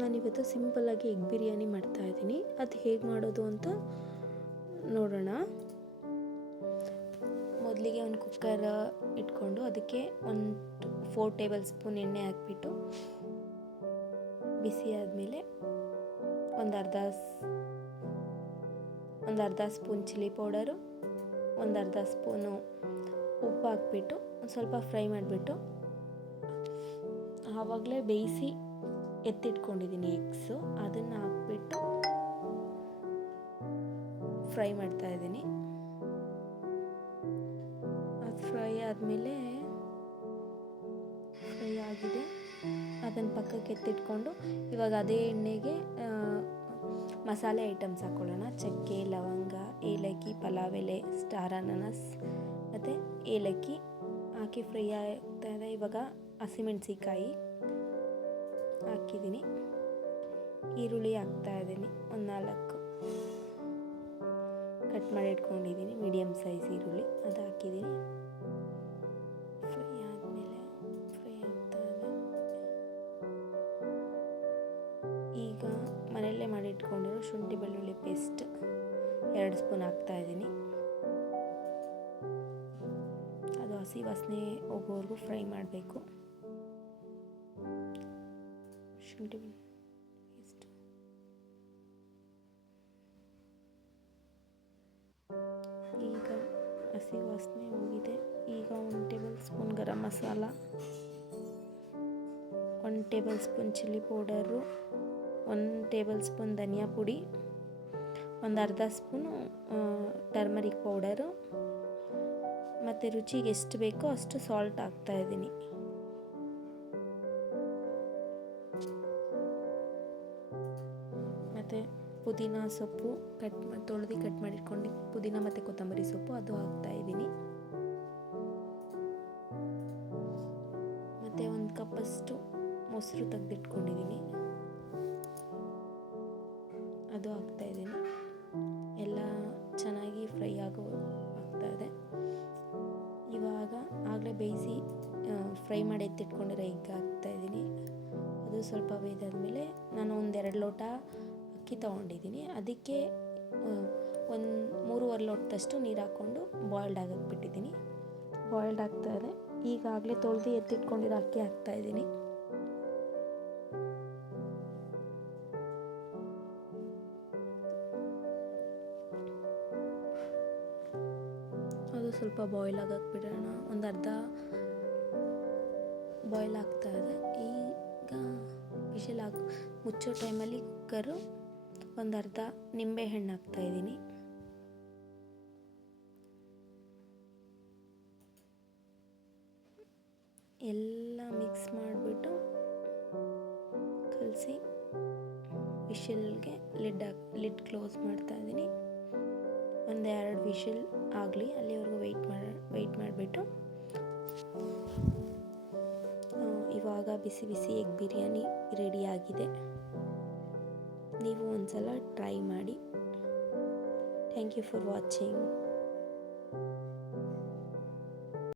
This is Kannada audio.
ನಾನಿವತ್ತು ಸಿಂಪಲ್ಲಾಗಿ ಎಗ್ ಬಿರಿಯಾನಿ ಮಾಡ್ತಾಯಿದ್ದೀನಿ. ಅದು ಹೇಗೆ ಮಾಡೋದು ಅಂತ ನೋಡೋಣ. ಮೊದಲಿಗೆ ಒಂದು ಕುಕ್ಕರ್ ಇಟ್ಕೊಂಡು ಅದಕ್ಕೆ ಒಂದು 4 ಟೇಬಲ್ ಸ್ಪೂನ್ ಎಣ್ಣೆ ಹಾಕ್ಬಿಟ್ಟು ಬಿಸಿ ಆದಮೇಲೆ ಒಂದು ಅರ್ಧ ಸ್ಪೂನ್ ಚಿಲ್ಲಿ ಪೌಡರು, ಒಂದು ಅರ್ಧ ಸ್ಪೂನು ಉಪ್ಪು ಹಾಕ್ಬಿಟ್ಟು ಒಂದು ಸ್ವಲ್ಪ ಫ್ರೈ ಮಾಡಿಬಿಟ್ಟು ಆವಾಗಲೇ ಬೇಯಿಸಿ ಎತ್ತಿಟ್ಕೊಂಡಿದ್ದೀನಿ ಎಗ್ಸು, ಅದನ್ನು ಹಾಕ್ಬಿಟ್ಟು ಫ್ರೈ ಮಾಡ್ತಾಯಿದ್ದೀನಿ. ಅದು ಫ್ರೈ ಆದಮೇಲೆ ಫ್ರೈ ಆಗಿದೆ, ಅದನ್ನು ಪಕ್ಕಕ್ಕೆ ಎತ್ತಿಟ್ಕೊಂಡು ಇವಾಗ ಅದೇ ಎಣ್ಣೆಗೆ ಮಸಾಲೆ ಐಟಮ್ಸ್ ಹಾಕ್ಕೊಳ್ಳೋಣ. ಚಕ್ಕೆ, ಲವಂಗ, ಏಲಕ್ಕಿ, ಪಲಾವ್ ಎಲೆ, ಸ್ಟಾರ್ ಅನಾನಸ್ ಮತ್ತು ಏಲಕ್ಕಿ ಹಾಕಿ ಫ್ರೈ ಆಗ್ತಾಯಿದೆ. ಇವಾಗ ಹಸಿಮೆಣಸಿಕಾಯಿ ಹಾಕಿದ್ದೀನಿ, ಈರುಳ್ಳಿ ಹಾಕ್ತಾಯಿದ್ದೀನಿ, ಒಂದು 4 ಕಟ್ ಮಾಡಿ ಇಟ್ಕೊಂಡಿದ್ದೀನಿ, ಮೀಡಿಯಮ್ ಸೈಜ್ ಈರುಳ್ಳಿ ಅದು ಹಾಕಿದ್ದೀನಿ. ಫ್ರೈ ಆದಮೇಲೆ ಫ್ರೈ ಆಗ್ತಾಯಿದೆ. ಈಗ ಮನೆಯಲ್ಲೇ ಮಾಡಿ ಇಟ್ಕೊಂಡಿರೋ ಶುಂಠಿ ಬೆಳ್ಳುಳ್ಳಿ ಪೇಸ್ಟ್ 2 ಸ್ಪೂನ್ ಹಾಕ್ತಾಯಿದ್ದೀನಿ. ಅದು ಹಸಿ ವಾಸನೆ ಹೋಗೋವರೆಗೂ ಫ್ರೈ ಮಾಡಬೇಕು. ಶುಂಠಿ ಪೇಸ್ಟ್ ಈಗ ಹಸಿ ವಾಸನೆ ಹೋಗಿದೆ. ಈಗ 1 tablespoon garam masala, 1 tablespoon chilli powder, 1 tablespoon ಧನಿಯಾ ಪುಡಿ, ಒಂದು ಅರ್ಧ ಸ್ಪೂನು ಟರ್ಮರಿಕ್ ಪೌಡರು ಮತ್ತು ರುಚಿಗೆ ಎಷ್ಟು ಬೇಕೋ ಅಷ್ಟು ಸಾಲ್ಟ್ ಹಾಕ್ತಾಯಿದ್ದೀನಿ. ಮತ್ತು ಪುದೀನ ಸೊಪ್ಪು ತೊಳೆದು ಕಟ್ ಮಾಡಿಟ್ಕೊಂಡು ಪುದೀನ ಮತ್ತು ಕೊತ್ತಂಬರಿ ಸೊಪ್ಪು ಅದು ಹಾಕ್ತಾಯಿದ್ದೀನಿ. ಮತ್ತು 1 ಕಪ್ಪಷ್ಟು ಮೊಸರು ತೆಗೆದಿಟ್ಕೊಂಡಿದ್ದೀನಿ, ಅದು ಹಾಕ್ತಾಯಿದ್ದೀನಿ. ಎಲ್ಲ ಚೆನ್ನಾಗಿ ಫ್ರೈ ಆಗ್ತಾಯಿದೆ. ಇವಾಗ ಆಗಲೇ ಬೇಯಿಸಿ ಫ್ರೈ ಮಾಡಿ ಎತ್ತಿಟ್ಕೊಂಡಿರೋ ಎಗ್ ಹಾಕ್ತಾಯಿದ್ದೀನಿ. ಅದು ಸ್ವಲ್ಪ ಬೇಯ್ದಾದ್ಮೇಲೆ ನಾನು 1-2 ಲೋಟ ಅಕ್ಕಿ ತೊಗೊಂಡಿದ್ದೀನಿ, ಅದಕ್ಕೆ 3-3.25 ಲೋಟದಷ್ಟು ನೀರು ಹಾಕ್ಕೊಂಡು ಬಾಯ್ಲ್ಡ್ ಆಗಕ್ಕೆ ಬಿಟ್ಟಿದ್ದೀನಿ. ಬಾಯ್ಲ್ಡ್ ಆಗ್ತಾಯಿದೆ. ಈಗಾಗಲೇ ತೊಳೆದು ಎತ್ತಿಟ್ಕೊಂಡಿರೋ ಅಕ್ಕಿ ಹಾಕ್ತಾಯಿದ್ದೀನಿ. ಅದು ಸ್ವಲ್ಪ ಬಾಯ್ಲ್ ಆಗಕ್ಕೆ ಬಿಡೋಣ. ಒಂದು ಅರ್ಧ ಬಾಯ್ಲ್ ಆಗ್ತಾಯಿದೆ. ಈಗ ವಿಷಲ್ ಮುಚ್ಚೋ ಟೈಮಲ್ಲಿ ಕುಕ್ಕರು ಒಂದು ಅರ್ಧ ನಿಂಬೆ ಹಣ್ಣು ಹಾಕ್ತಾಯಿದ್ದೀನಿ. ಎಲ್ಲ ಮಿಕ್ಸ್ ಮಾಡಿಬಿಟ್ಟು ಕಲಸಿ ವಿಷಲ್ಗೆ ಲಿಡ್ ಕ್ಲೋಸ್ ಮಾಡ್ತಾಯಿದ್ದೀನಿ. 1-2 ವಿಷಲ್ ಆಗಲಿ, ಅಲ್ಲಿವರೆಗೂ ವೆಯ್ಟ್ ಮಾಡಿಬಿಟ್ಟು ಇವಾಗ ಬಿಸಿ ಬಿಸಿ ಎಗ್ ಬಿರಿಯಾನಿ ರೆಡಿಯಾಗಿದೆ. ನೀವು ಒಂದ್ಸಲ ಟ್ರೈ ಮಾಡಿ. Thank you for watching.